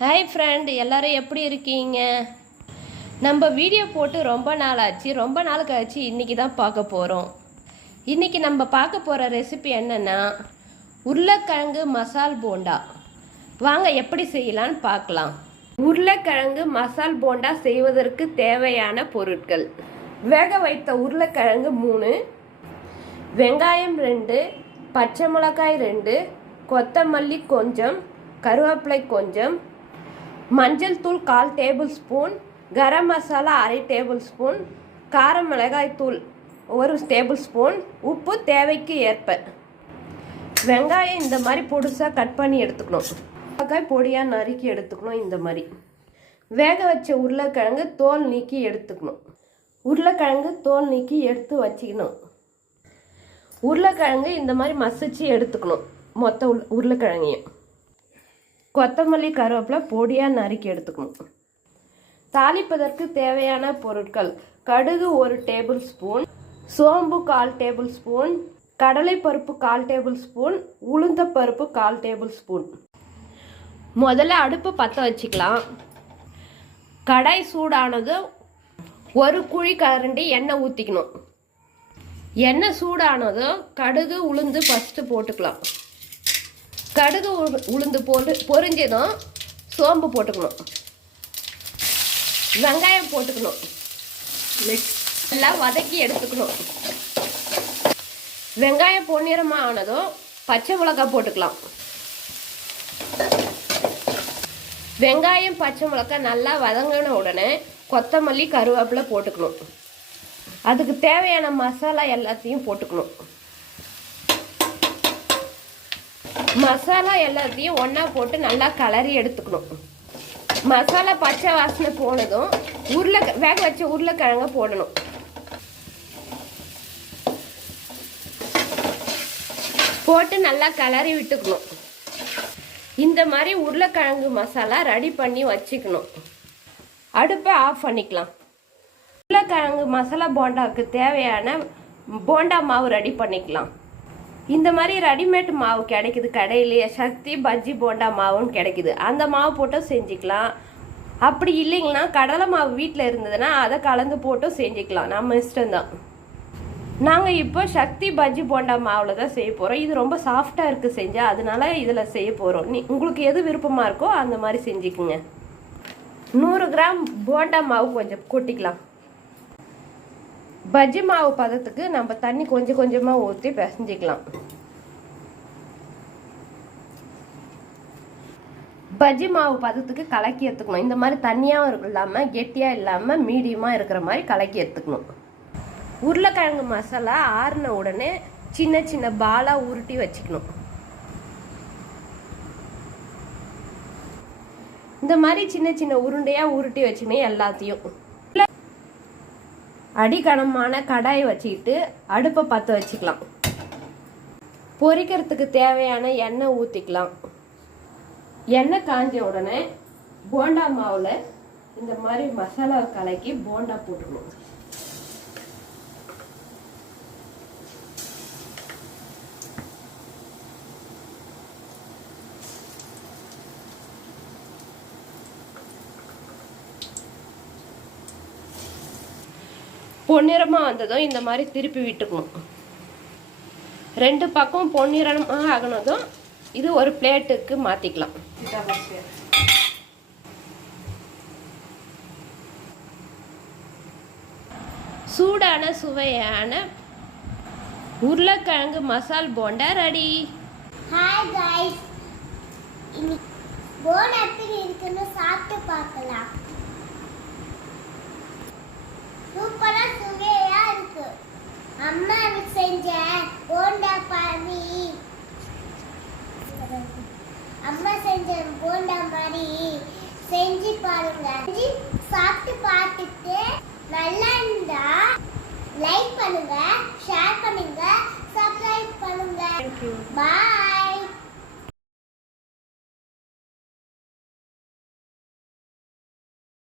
Hi friend எல்லாரும் எப்படி இருக்கீங்க? நம்ம வீடியோ போட்டு ரொம்ப நாள் ஆச்சு ரொம்ப நாள் கழிச்சு இன்றைக்கி தான் பார்க்க போகிறோம் இன்றைக்கி நம்ம பார்க்க போகிற ரெசிபி என்னென்னா உருளைக்கிழங்கு மசால் போண்டா. வாங்க எப்படி செய்யலான்னு பார்க்கலாம். உருளைக்கிழங்கு மசால் போண்டா செய்வதற்கு தேவையான பொருட்கள். வேக வைத்த உருளைக்கிழங்கு மூணு வெங்காயம் ரெண்டு பச்சை மிளகாய் ரெண்டு கொத்தமல்லி கொஞ்சம் கருவேப்பிலை கொஞ்சம் மஞ்சள் தூள் கால் டேபிள் ஸ்பூன் கரம் மசாலா அரை டேபிள் ஸ்பூன் கார மிளகாய் தூள் ஒரு டேபிள் ஸ்பூன் உப்பு தேவைக்கு ஏற்ப. வெங்காயம் இந்த மாதிரி பொடிசாக கட் பண்ணி எடுத்துக்கணும். வெங்காய் பொடியாக நறுக்கி எடுத்துக்கணும் இந்த மாதிரி. வேக வச்ச உருளைக்கிழங்கு தோல் நீக்கி எடுத்துக்கணும். உருளைக்கிழங்கு தோல் நீக்கி எடுத்து வச்சுக்கணும். உருளைக்கிழங்கு இந்த மாதிரி மசிச்சு எடுத்துக்கணும் மொத்த உருளைக்கிழங்கையும். கொத்தமல்லி கருவேப்பிலை பொடியாக நறுக்கி எடுத்துக்கணும். தாளிப்பதற்கு தேவையான பொருட்கள் கடுகு ஒரு டேபிள் ஸ்பூன் சோம்பு கால் டேபிள் ஸ்பூன் கடலைப்பருப்பு கால் டேபிள் ஸ்பூன் உளுந்தப்பருப்பு கால் டேபிள் ஸ்பூன். முதல்ல அடுப்பு பற்ற வச்சுக்கலாம். கடாய் சூடானதும் ஒரு குழி கரண்டி எண்ணெய் ஊற்றிக்கணும் எண்ணெய் சூடானதும் கடுகு உளுந்து ஃபஸ்ட்டு போட்டுக்கலாம். கடுகு உளு- உளுந்து போட்டு பொறிஞ்சதும் சோம்பு போட்டுக்கணும். வெங்காயம் போட்டுக்கணும். நல்லா வதக்கி எடுத்துக்கணும். வெங்காயம் பொன்னிறமாக ஆனதும் பச்சை மிளகாய் போட்டுக்கலாம். வெங்காயம் பச்சை மிளகாய் நல்லா வதங்கின உடனே கொத்தமல்லி கருவேப்பிலை போட்டுக்கணும். அதுக்கு தேவையான மசாலா எல்லாத்தையும் போட்டுக்கணும். மசாலா எல்லாத்தையும் ஒன்றா போட்டு நல்லா கலரி எடுத்துக்கணும். மசாலா பச்சை வாசனை போனதும் உருளை வேக வச்ச உருளைக்கிழங்க போடணும். போட்டு நல்லா கலரி விட்டுக்கணும். இந்த மாதிரி உருளைக்கிழங்கு மசாலா ரெடி பண்ணி வச்சுக்கணும். அடுப்பை ஆஃப் பண்ணிக்கலாம். உருளைக்கிழங்கு மசாலா போண்டாவுக்கு தேவையான போண்டா மாவு ரெடி பண்ணிக்கலாம். இந்த மாதிரி ரெடிமேட் மாவு கிடைக்குது கடையிலேயே. சக்தி பஜ்ஜி போண்டா மாவுன்னு கிடைக்குது. அந்த மாவு போட்டும் செஞ்சுக்கலாம். அப்படி இல்லைங்கன்னா கடலை மாவு வீட்டில் இருந்ததுன்னா அதை கலந்து போட்டும் செஞ்சுக்கலாம். நம்ம இஷ்டம்தான். நாங்கள் இப்போ சக்தி பஜ்ஜி போண்டா மாவில் தான் செய்ய போகிறோம் இது ரொம்ப சாஃப்டாக இருக்குது செஞ்சால் அதனால இதில் செய்ய போகிறோம் நீ உங்களுக்கு எது விருப்பமாக இருக்கோ அந்த மாதிரி செஞ்சுக்குங்க. நூறு கிராம் போண்டா மாவு கொஞ்சம் கொட்டிக்கலாம். பஜ்ஜி மாவு பதத்துக்கு நம்ம தண்ணி கொஞ்சம் கொஞ்சமாக ஊற்றி பிசைஞ்சிக்கலாம். பஜ்ஜி மாவு பதத்துக்கு கலக்கி எடுத்துக்கணும். இந்த மாதிரி தண்ணியாகவும் இல்லாமல் கெட்டியாக இல்லாமல் மீடியமாக இருக்கிற மாதிரி கலக்கி எடுத்துக்கணும். உருளைக்கிழங்கு மசாலா ஆறின உடனே சின்ன சின்ன பாலாக உருட்டி வச்சுக்கணும். இந்த மாதிரி சின்ன சின்ன உருண்டையாக உருட்டி வச்சுக்கணும் எல்லாத்தையும். அடிக்கனமான கடாய் வச்சுக்கிட்டு அடுப்பை பற்ற வச்சுக்கலாம். பொரிக்கிறதுக்கு தேவையான எண்ணெய் ஊற்றிக்கலாம் எண்ணெய் காஞ்ச உடனே போண்டா மாவில் இந்த மாதிரி மசாலா கலக்கி போண்டா போட்டுக்கணும். பொன்னிறமாக வந்ததும் இந்த மாதிரி திருப்பி விட்டுக்கணும் ரெண்டு பக்கம் பொன்னிறமாக ஆகினதும் இது ஒரு பிளேட்டுக்கு மாற்றிக்கலாம் சூடான சுவையான உருளைக்கிழங்கு மசால் போண்டா ரெடி. ஹாய் காய்ஸ் எப்படி இருக்குன்னு சாப்பிட்டு பார்க்கலாம். சூப்பரா சுவையா இருக்கு. அம்மா செஞ்ச போண்டா பாரி அம்மா செஞ்ச போண்டா மாதிரி செஞ்சு பாருங்க. செஞ்சு சாப்பிட்டு பார்த்துட்டு நல்லா இருந்தா லைக் பண்ணுங்க ஷேர் பண்ணுங்க சப்ஸ்கிரைப் பண்ணுங்க. பாய்